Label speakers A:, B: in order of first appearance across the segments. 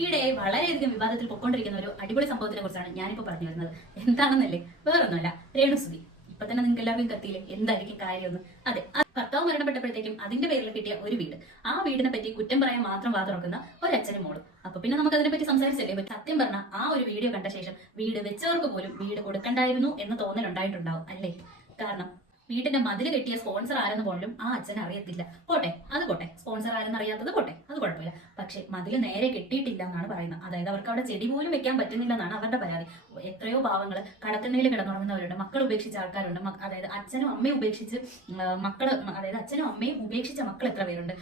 A: ഈയിടെയായി വളരെയധികം വിവാദത്തിൽ പൊക്കൊണ്ടിരിക്കുന്ന ഒരു അടിപൊളി സംഭവത്തിനെ കുറിച്ചാണ് ഞാനിപ്പോ പറഞ്ഞു വരുന്നത്. എന്താണെന്നല്ലേ? വേറൊന്നുമല്ല. രേണുസുതി ഇപ്പൊ തന്നെ നിങ്ങൾക്ക് എല്ലാവർക്കും കത്തിയില്ലേ? എന്തായിരിക്കും കാര്യമൊന്നും? അതെ ഭർത്താവ് മരണപ്പെട്ടപ്പോഴത്തേക്കും അതിന്റെ പേരിൽ കിട്ടിയ ഒരു വീട്. ആ വീടിനെ പറ്റി കുറ്റം പറയാൻ മാത്രം വാ തുറക്കുന്ന ഒരു അച്ഛനും മോളും. അപ്പൊ പിന്നെ നമുക്ക് അതിനെ പറ്റി സംസാരിച്ചല്ലേ? സത്യം പറഞ്ഞ ആ ഒരു വീഡിയോ കണ്ട ശേഷം വീട് വെച്ചവർക്ക് പോലും വീട് കൊടുക്കണ്ടായിരുന്നു എന്ന് തോന്നലുണ്ടായിട്ടുണ്ടാവും അല്ലേ? കാരണം വീട്ടിന്റെ മതിൽ കെട്ടിയ സ്പോൺസർ ആരെന്ന് പോലും ആ അച്ഛൻ അറിയത്തില്ല. പോട്ടെ അത് പോട്ടെ. സ്പോൺസർ ആരെന്ന് അറിയാത്തത് പോട്ടെ അത് കുഴപ്പമില്ല. പക്ഷെ മതിൽ നേരെ കെട്ടിയിട്ടില്ല എന്നാണ് പറയുന്നത്. അതായത് അവർക്ക് അവിടെ ചെടി പോലും വെക്കാൻ പറ്റുന്നില്ല എന്നാണ് അവരുടെ പരാതി. എത്രയോ പാവങ്ങൾ കടത്തിണ്ണയിൽ കിടന്നുറങ്ങുന്നവരുണ്ട് മക്കൾ ഉപേക്ഷിച്ച ആൾക്കാരുണ്ട് അതായത് അച്ഛനും അമ്മയും ഉപേക്ഷിച്ച് മക്കൾ അതായത് അച്ഛനും അമ്മയും ഉപേക്ഷിച്ച മക്കൾ എത്ര പേരുണ്ട്?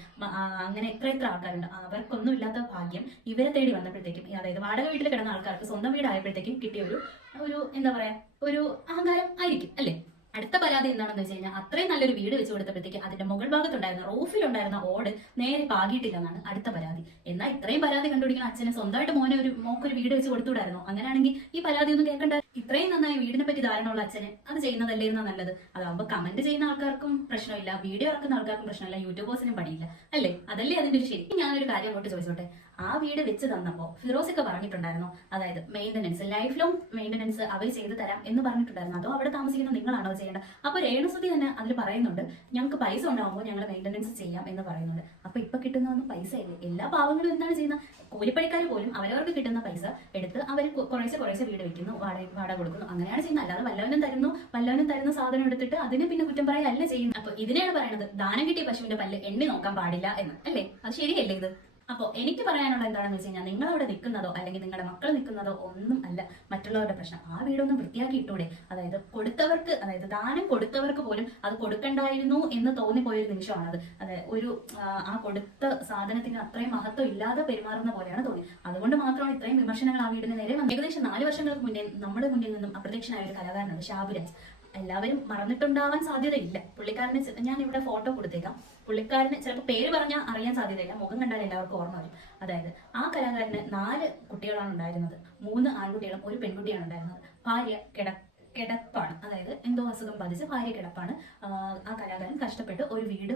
A: അങ്ങനെ എത്ര എത്ര ആൾക്കാരുണ്ട്? അവർക്കൊന്നും ഇല്ലാത്ത ഭാഗ്യം ഇവരെ തേടി വന്നപ്പോഴത്തേക്കും അതായത് വാടക വീട്ടിൽ കിടന്ന ആൾക്കാർക്ക് സ്വന്തം വീടായപ്പോഴത്തേക്കും കിട്ടിയ ഒരു ഒരു എന്താ പറയാ ഒരു അഹങ്കാരം ആയിരിക്കും അല്ലേ? അടുത്ത പരാതി എന്താണെന്ന് വെച്ച് കഴിഞ്ഞാൽ അത്രയും നല്ലൊരു വീട് വെച്ച് കൊടുത്തപ്പോഴത്തേക്ക് അതിന്റെ മുകൾ ഭാഗത്തുണ്ടായിരുന്ന റൂഫിലുണ്ടായിരുന്ന ഓട് നേരെ പാകിയിട്ടില്ല എന്നാണ് അടുത്ത പരാതി. എന്നാൽ ഇത്രയും പരാതി കണ്ടുപിടിക്കുന്ന അച്ഛനെ സ്വന്തമായിട്ട് മോനെ ഒരു മോക്കൊരു വീട് വെച്ച് കൊടുത്തുവിടായിരുന്നു. അങ്ങനെയാണെങ്കിൽ ഈ പരാതി ഒന്നും കേൾക്കണ്ട? ഇത്രയും നന്നായി വീടിനെ പറ്റി ധാരണയുള്ള അച്ഛനെ അത് ചെയ്യുന്നതല്ലേ എന്നാ നല്ലത്. അതാവുമ്പോൾ കമന്റ് ചെയ്യുന്ന ആൾക്കാർക്കും പ്രശ്നമില്ല. വീഡിയോ ഇറക്കുന്ന ആൾക്കാർക്കും പ്രശ്നമില്ല. യൂട്യൂബേഴ്സിനും പണിയില്ല. അല്ലേ? അതല്ലേ അതിന്റെ ഒരു ശരി. ഞാനൊരു കാര്യം അങ്ങോട്ട് ചോദിച്ചോട്ടെ. ആ വീട് വെച്ച് തന്നപ്പോ ഫിറോസൊക്കെ പറഞ്ഞിട്ടുണ്ടായിരുന്നു. അതായത് മെയിന്റനൻസ് ലൈഫ് ലോങ് മെയിന്റനൻസ് അവർ ചെയ്തു തരാം എന്ന് പറഞ്ഞിട്ടുണ്ടായിരുന്നു. അതോ അവിടെ താമസിക്കുന്ന നിങ്ങളാണോ ചെയ്യേണ്ടത്? അപ്പൊ രേണുസുതി തന്നെ അതിൽ പറയുന്നുണ്ട് ഞങ്ങൾക്ക് പൈസ ഉണ്ടാകുമ്പോൾ ഞങ്ങൾ മെയിന്റനൻസ് ചെയ്യാം എന്ന് പറയുന്നുണ്ട്. അപ്പൊ ഇപ്പൊ കിട്ടുന്നതൊന്നും പൈസ ഇല്ല എല്ലാ പാവങ്ങളും എന്താണ് ചെയ്യുന്നത്? കൂലിപ്പണിക്കാർ പോലും അവരവർക്ക് കിട്ടുന്ന പൈസ എടുത്ത് അവർ കുറേശ്ശെ കുറേശ്ശെ വീട് വെക്കുന്നു വാടക വാടക കൊടുക്കുന്നു. അങ്ങനെയാണ് ചെയ്യുന്നത്. അല്ലാതെ വല്ലവനും തരുന്നു വല്ലവനും തരുന്ന സാധനം എടുത്തിട്ട് അതിന് പിന്നെ കുറ്റം പറയല്ല ചെയ്യുന്നത്. അപ്പൊ ഇതിനെയാണ് പറയുന്നത് ദാനം കിട്ടിയ പശുവിന്റെ പല്ല് എണ്ണി നോക്കാൻ പാടില്ല എന്ന്. അല്ലേ? അത് ശരിയല്ലേ ഇത്? അപ്പോൾ എനിക്ക് പറയാനുള്ള എന്താണെന്ന് വെച്ച് കഴിഞ്ഞാൽ നിങ്ങളവിടെ നിൽക്കുന്നതോ അല്ലെങ്കിൽ നിങ്ങളുടെ മക്കൾ നിൽക്കുന്നതോ ഒന്നും അല്ല മറ്റുള്ളവരുടെ പ്രശ്നം. ആ വീടൊന്നും വൃത്തിയാക്കി ഇട്ടൂടെ. അതായത് കൊടുത്തവർക്ക് അതായത് ദാനം കൊടുത്തവർക്ക് പോലും അത് കൊടുക്കണ്ടായിരുന്നു എന്ന് തോന്നിപ്പോയൊരു നിമിഷമാണത് അതെ. ഒരു ആ, കൊടുത്ത സാധനത്തിന് അത്രയും മഹത്വം ഇല്ലാതെ പെരുമാറുന്ന പോലെയാണ് തോന്നി. അതുകൊണ്ട് മാത്രമാണ് ഇത്രയും വിമർശനങ്ങൾ ആ വീടിന് നേരെ ഏകദേശം നാല് വർഷങ്ങൾക്ക് മുന്നേ നമ്മുടെ മുന്നിൽ നിന്നും അപ്രത്യക്ഷനായ ഒരു കലാകാരനാണ് ഷാബുരാജ് എല്ലാവരും മറന്നിട്ടുണ്ടാവാൻ സാധ്യതയില്ല. പുള്ളിക്കാരന് ഞാൻ ഇവിടെ ഫോട്ടോ കൊടുത്തേക്കാം. പുള്ളിക്കാരന് ചിലപ്പോൾ പേര് പറഞ്ഞാൽ അറിയാൻ സാധ്യതയില്ല. മുഖം കണ്ടാൽ എല്ലാവർക്കും ഓർമ്മ വരും. അതായത് ആ കലാകാരന് നാല് കുട്ടികളാണ് ഉണ്ടായിരുന്നത്. മൂന്ന് ആൺകുട്ടികളും ഒരു പെൺകുട്ടിയാണ് ഉണ്ടായിരുന്നത്. ഭാര്യ കിട കിടപ്പാണ്. അതായത് എന്തോ അസുഖം ബാധിച്ച് ഭാര്യ കിടപ്പാണ്. ആ, കലാകാരൻ കഷ്ടപ്പെട്ട് ഒരു വീട്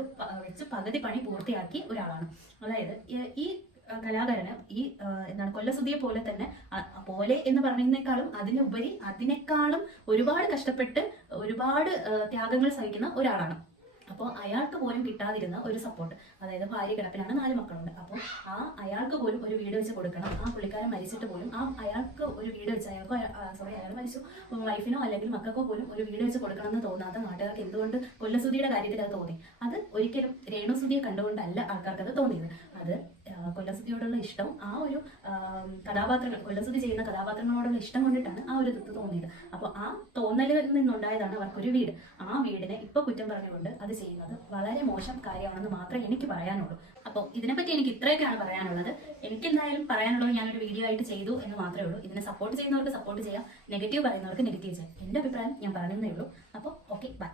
A: വെച്ച് പകുതി പണി പൂർത്തിയാക്കി ഒരാളാണ്. അതായത് ഈ- കലാകാരന് ഈ എന്താണ് കൊല്ലസുതിയെ പോലെ തന്നെ പോലെ എന്ന് പറയുന്നതിനേക്കാളും അതിനുപരി അതിനേക്കാളും ഒരുപാട് കഷ്ടപ്പെട്ട് ഒരുപാട് ത്യാഗങ്ങൾ സഹിക്കുന്ന ഒരാളാണ്. അപ്പോൾ അയാൾക്ക് പോലും കിട്ടാതിരുന്ന ഒരു സപ്പോർട്ട് അതായത് ഭാര്യ കിടപ്പിലാണ് നാല് മക്കളുണ്ട്. അപ്പോൾ ആ അയാൾക്ക് പോലും ഒരു വീട് വെച്ച് കൊടുക്കണം. ആ പുള്ളിക്കാരൻ മരിച്ചിട്ട് പോലും ആ അയാൾക്ക് ഒരു വീട് വെച്ച് അയാൾക്കോ സോറി അയാൾ മരിച്ചു. വൈഫിനോ അല്ലെങ്കിൽ മക്കൾക്കോ പോലും ഒരു വീട് വെച്ച് കൊടുക്കണം എന്ന് തോന്നാത്ത നാട്ടുകാർക്ക് എന്തുകൊണ്ട് കൊല്ലസുതിയുടെ കാര്യത്തിൽ അത് തോന്നി? അത് ഒരിക്കലും രേണുസുതിയെ കണ്ടുകൊണ്ടല്ല ആൾക്കാർക്ക് അത് തോന്നിയത്. അത് ഇഷ്ടം. ആ ഒരു കഥാപാത്രങ്ങൾ കൊല്ലസുതി ചെയ്യുന്ന കഥാപാത്രങ്ങളോടുള്ള ഇഷ്ടം കൊണ്ടിട്ടാണ് ആ ഒരു ഇത് തോന്നിയത്. അപ്പോൾ ആ തോന്നലിൽ നിന്നുണ്ടായതാണ് അവർക്കൊരു വീട്. ആ വീടിനെ ഇപ്പൊ കുറ്റം പറഞ്ഞുകൊണ്ട് അത് ചെയ്യുന്നത് വളരെ മോശം കാര്യമാണെന്ന് മാത്രമേ എനിക്ക് പറയാനുള്ളൂ. അപ്പോൾ ഇതിനെപ്പറ്റി എനിക്ക് ഇത്രയൊക്കെയാണ് പറയാനുള്ളത്. എനിക്ക് എന്തായാലും പറയാനുള്ളത് ഞാനൊരു വീഡിയോ ആയിട്ട് ചെയ്തു എന്ന് മാത്രമേ ഉള്ളൂ. ഇതിനെ സപ്പോർട്ട് ചെയ്യുന്നവർക്ക് സപ്പോർട്ട് ചെയ്യാം. നെഗറ്റീവ് പറയുന്നവർക്ക് നെഗറ്റീവ് ചെയ്യാം. എന്റെ അഭിപ്രായം ഞാൻ പറയുന്നേ ഉള്ളൂ. അപ്പോൾ ഓക്കെ ബൈ